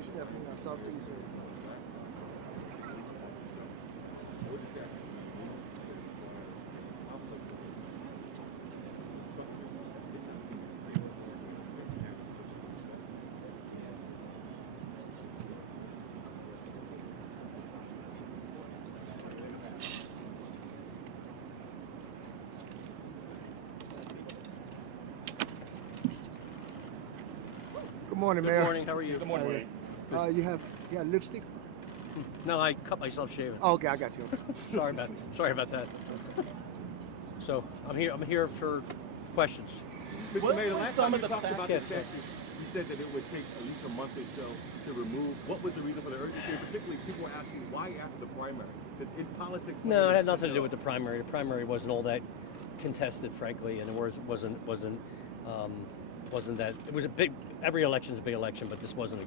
Stephanie, I'll talk to you soon. Good morning, Mayor. Good morning. How are you? Good morning. You have lipstick? No, I cut myself shaving. Oh, okay, I got you. Sorry about that. So I'm here for questions. Mr. Mayor, the last time you talked about the Yes, sir. statue, you said that it would take at least a month or so to remove. What was the reason for the urgency? And particularly, people were asking why after the primary? That in politics. No, it had nothing to do with the primary. The primary wasn't all that contested, frankly, and it wasn't that. It was a big. Every election's a big election, but this wasn't a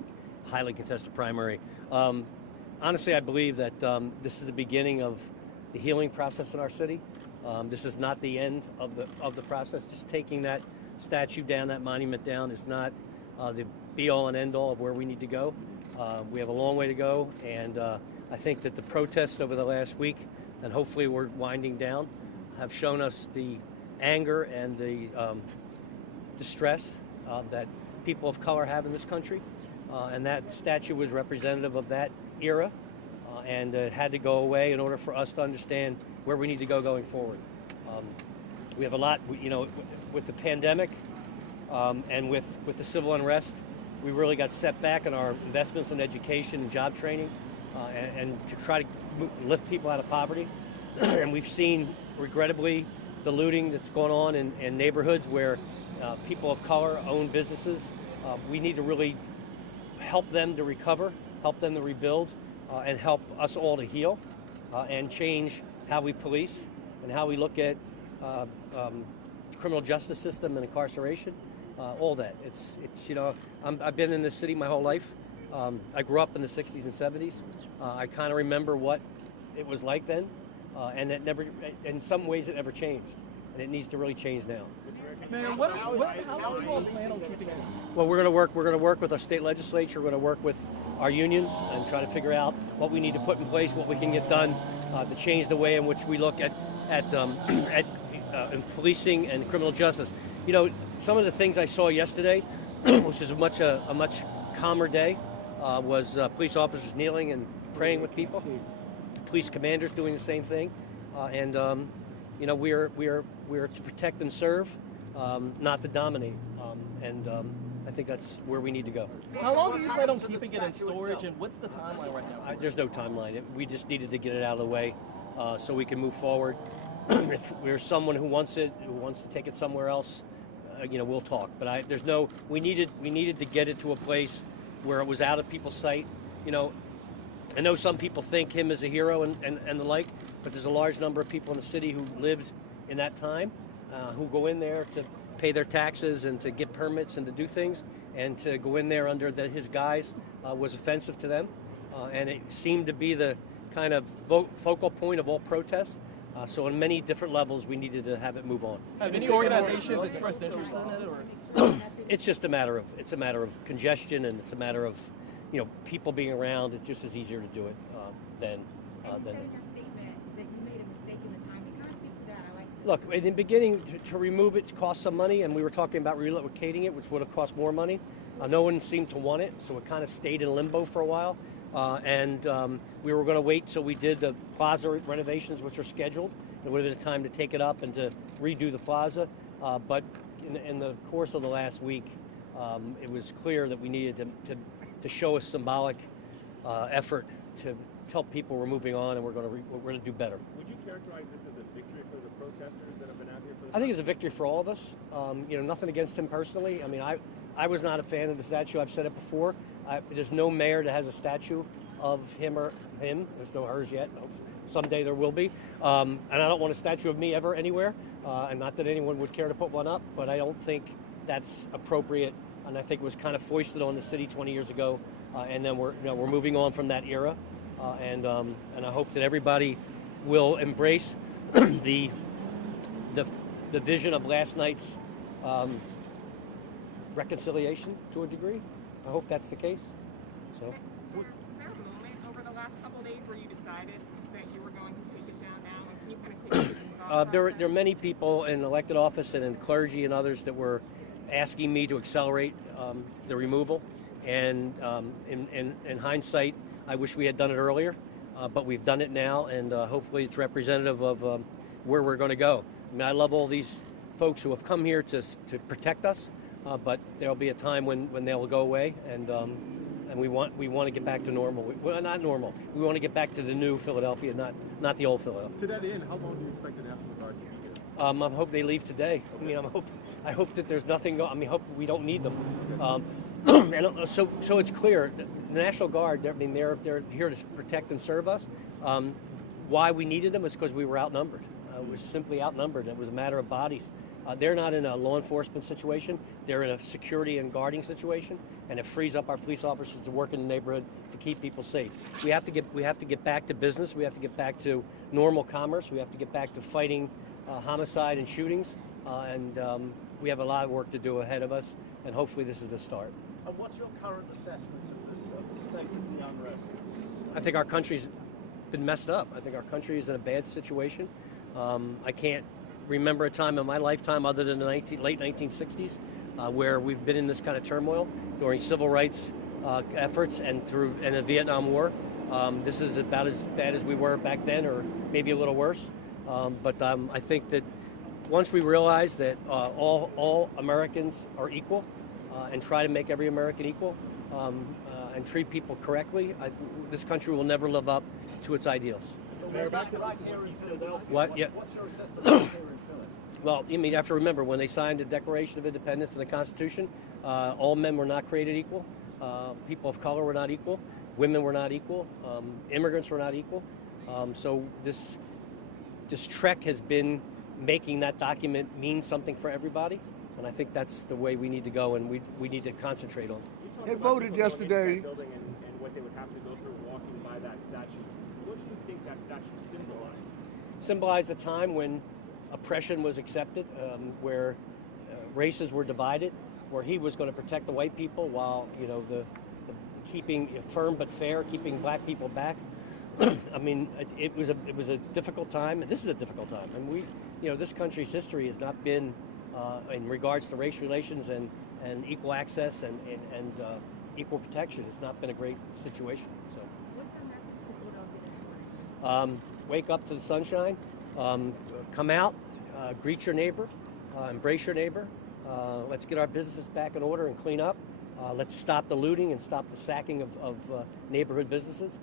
highly contested primary. Honestly, I believe that this is the beginning of the healing process in our city. This is not the end of the process. Just taking that statue down, that monument down, is not the be-all and end-all of where we need to go. We have a long way to go, and I think that the protests over the last week, and hopefully we're winding down, have shown us the anger and the distress that people of color have in this country. And that statue was representative of that era, and it had to go away in order for us to understand where we need to go going forward. We have a lot, with the pandemic and with the civil unrest, we really got set back in our investments in education and job training, and to try to lift people out of poverty. And we've seen, regrettably, the looting that's going on in neighborhoods where people of color own businesses. We need to really help them to recover, help them to rebuild, and help us all to heal and change how we police and how we look at criminal justice system and incarceration. All that. I've been in this city my whole life. I grew up in the 60s and 70s. I kind of remember what it was like then, and it never, in some ways, it never changed, and it needs to really change now. Mayor, how do you all plan on keeping it? Well, we're going to work with our state legislature. We're going to work with our unions and try to figure out what we need to put in place, what we can get done to change the way in which we look at in policing and criminal justice. Some of the things I saw yesterday, which is a much calmer day, was police officers kneeling and praying with people, police commanders doing the same thing, and we're to protect and serve, not to dominate, and I think that's where we need to go. How long do you plan on keeping it in storage, and what's the timeline right now? There's no timeline. We just needed to get it out of the way so we can move forward. If there's someone who wants to take it somewhere else, we'll talk. But we needed to get it to a place where it was out of people's sight. I know some people think him as a hero and the like, but there's a large number of people in the city who lived in that time, who go in there to pay their taxes and to get permits and to do things, and to go in there under his guise was offensive to them, and it seemed to be the kind of focal point of all protests. So on many different levels, we needed to have it move on. Have any organizations expressed interest in it, or? It's a matter of congestion, and it's a matter of people being around. It just is easier to do it than. And you said in your statement that you made a mistake in the timing. Kind of speak to that. I like. Look, in the beginning, to remove it cost some money, and we were talking about relocating it, which would have cost more money. No one seemed to want it, so it kind of stayed in limbo for a while. And we were going to wait till we did the plaza renovations, which are scheduled. It would have been time to take it up and to redo the plaza. But in the course of the last week, it was clear that we needed to show a symbolic effort to tell people we're moving on and we're going to do better. Would you characterize this as a victory for the protesters that have been out here for? I think it's a victory for all of us. Nothing against him personally. I mean, I was not a fan of the statue. I've said it before. There's no mayor that has a statue of him or him. There's no hers yet. Someday there will be. And I don't want a statue of me ever anywhere. And not that anyone would care to put one up, but I don't think that's appropriate. And I think it was kind of foisted on the city 20 years ago. And then we're moving on from that era. And I hope that everybody will embrace the vision of last night's reconciliation to a degree. I hope that's the case. So. Was there a moment over the last couple of days where you decided that you were going to take it down now? And can you kind of take us through the thought There process? are many people in elected office and in clergy and others that were asking me to accelerate the removal. And in hindsight, I wish we had done it earlier, but we've done it now, and hopefully it's representative of where we're going to go. I mean, I love all these folks who have come here to protect us, but there'll be a time when they'll go away, and we want to get back to normal. Well, not normal. We want to get back to the new Philadelphia, not the old Philadelphia. To that end, how long do you expect the National Guard to be here? I hope they leave today. I mean, I hope that there's nothing. I mean, hope we don't need them. And so it's clear. The National Guard. They're here to protect and serve us. Why we needed them is because we were outnumbered. We were simply outnumbered. It was a matter of bodies. They're not in a law enforcement situation. They're in a security and guarding situation, and it frees up our police officers to work in the neighborhood to keep people safe. We have to get back to business. We have to get back to normal commerce. We have to get back to fighting homicide and shootings, and we have a lot of work to do ahead of us. And hopefully, this is the start. And what's your current assessment of the state of the unrest? I think our country's been messed up. I think our country is in a bad situation. I can't remember a time in my lifetime other than the late 1960s where we've been in this kind of turmoil during civil rights efforts and the Vietnam War. This is about as bad as we were back then, or maybe a little worse. But I think that once we realize that all Americans are equal and try to make every American equal and treat people correctly, this country will never live up to its ideals. Mayor, back to right here in Philadelphia. What? Yeah. What's your assessment here in Philly? Well, you mean you have to remember when they signed the Declaration of Independence and the Constitution, all men were not created equal. People of color were not equal. Women were not equal. Immigrants were not equal. So this trek has been making that document mean something for everybody, and I think that's the way we need to go, and we need to concentrate on. They voted yesterday. Building and what they would have to go through walking by that statue. What do you think that statue symbolized? Symbolized a time when oppression was accepted, where races were divided, where he was going to protect the white people while the keeping firm but fair, keeping black people back. I mean, it was a difficult time, and this is a difficult time. And this country's history has not been in regards to race relations and equal access and equal protection. It's not been a great situation. So. What's your message to Philadelphia this morning? Wake up to the sunshine. Come out, greet your neighbor, embrace your neighbor. Let's get our businesses back in order and clean up. Let's stop the looting and stop the sacking of neighborhood businesses,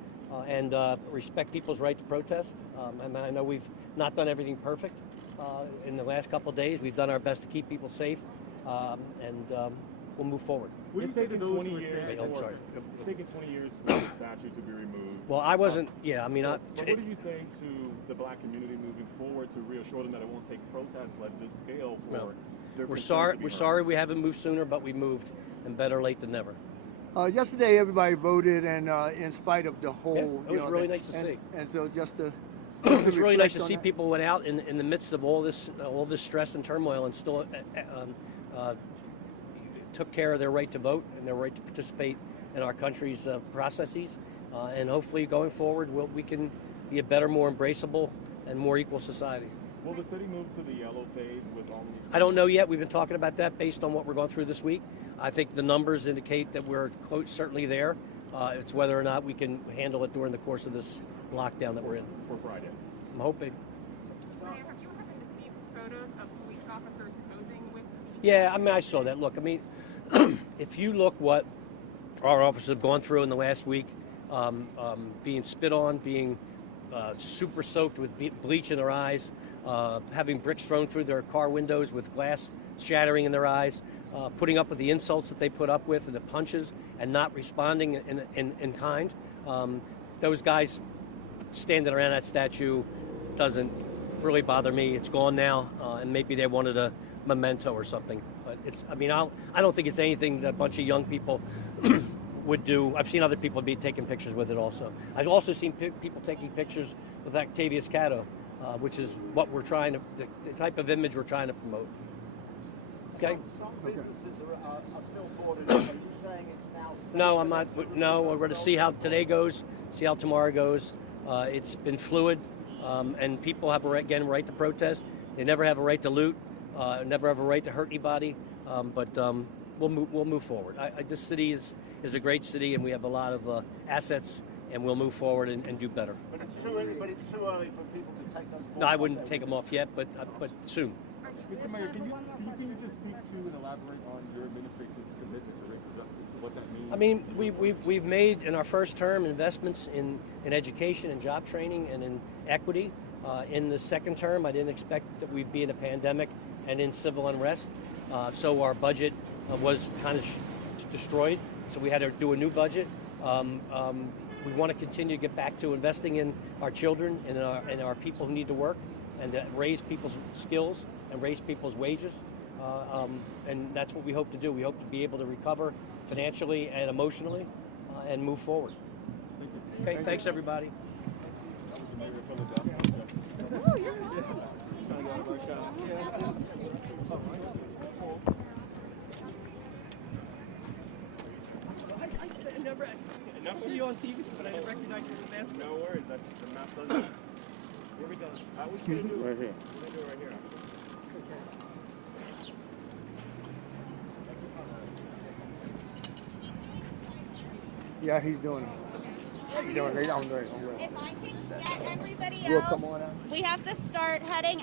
and respect people's right to protest. And I know we've not done everything perfect in the last couple of days. We've done our best to keep people safe, and we'll move forward. What do you say to those 20 years? Wait, I'm sorry. It's taken 20 years for the statue to be removed. Well, I wasn't. Yeah, I mean, But what do you say to the black community moving forward to reassure them that it won't take protests at this scale for No. their We're concerns sorry. to be We're heard? sorry we haven't moved sooner, but we moved, and better late than never. Yesterday, everybody voted, and in spite of the whole, Yeah, it was really nice to see. And so just to It was really nice to reflect on see that. people went out in the midst of all this stress and turmoil and still took care of their right to vote and their right to participate in our country's processes. And hopefully, going forward, we can be a better, more embraceable, and more equal society. Will the city move to the yellow phase with all these? I don't know yet. We've been talking about that based on what we're going through this week. I think the numbers indicate that we're certainly there. It's whether or not we can handle it during the course of this lockdown that we're in. For Friday. I'm hoping. Mayor, have you happened to see photos of police officers posing with? Yeah, I mean, I saw that. Look, I mean, if you look what our officers have gone through in the last week, being spit on, being super soaked with bleach in their eyes, having bricks thrown through their car windows with glass shattering in their eyes, putting up with the insults that they put up with and the punches and not responding in kind. Those guys standing around that statue doesn't really bother me. It's gone now, and maybe they wanted a memento or something. But I don't think it's anything that a bunch of young people would do. I've seen other people be taking pictures with it also. I've also seen people taking pictures with Octavius Catto, which is what we're trying to, the type of image we're trying to promote. Okay. Some businesses are still boarded up. Are you saying it's now safe? No, I'm not. No, we're going to see how today goes, see how tomorrow goes. It's been fluid, and people have right to protest. They never have a right to loot, never have a right to hurt anybody. But we'll move forward. This city is a great city, and we have a lot of assets, and we'll move forward and do better. But it's too early for people to take those boards No, I off wouldn't their take them off yet, but soon. Mr. Mayor, can you just speak to and elaborate on your administration's commitment to racial justice, what that means? I mean, we've made in our first term investments in education and job training and in equity. In the second term, I didn't expect that we'd be in a pandemic and in civil unrest. So our budget was kind of destroyed. So we had to do a new budget. We want to continue to get back to investing in our children and our people who need to work, and to raise people's skills and raise people's wages. And that's what we hope to do. We hope to be able to recover financially and emotionally and move forward. Okay, thanks everybody. Oh, you're welcome. I see you on TV, but I didn't recognize you as a mask. No worries, that's the math doesn't. Here we go. What you gonna do? Right here. We're gonna do it right here. Yeah, he's doing it. He's doing it. I'm doing it. If I can get everybody We'll else, come on out. we have to start heading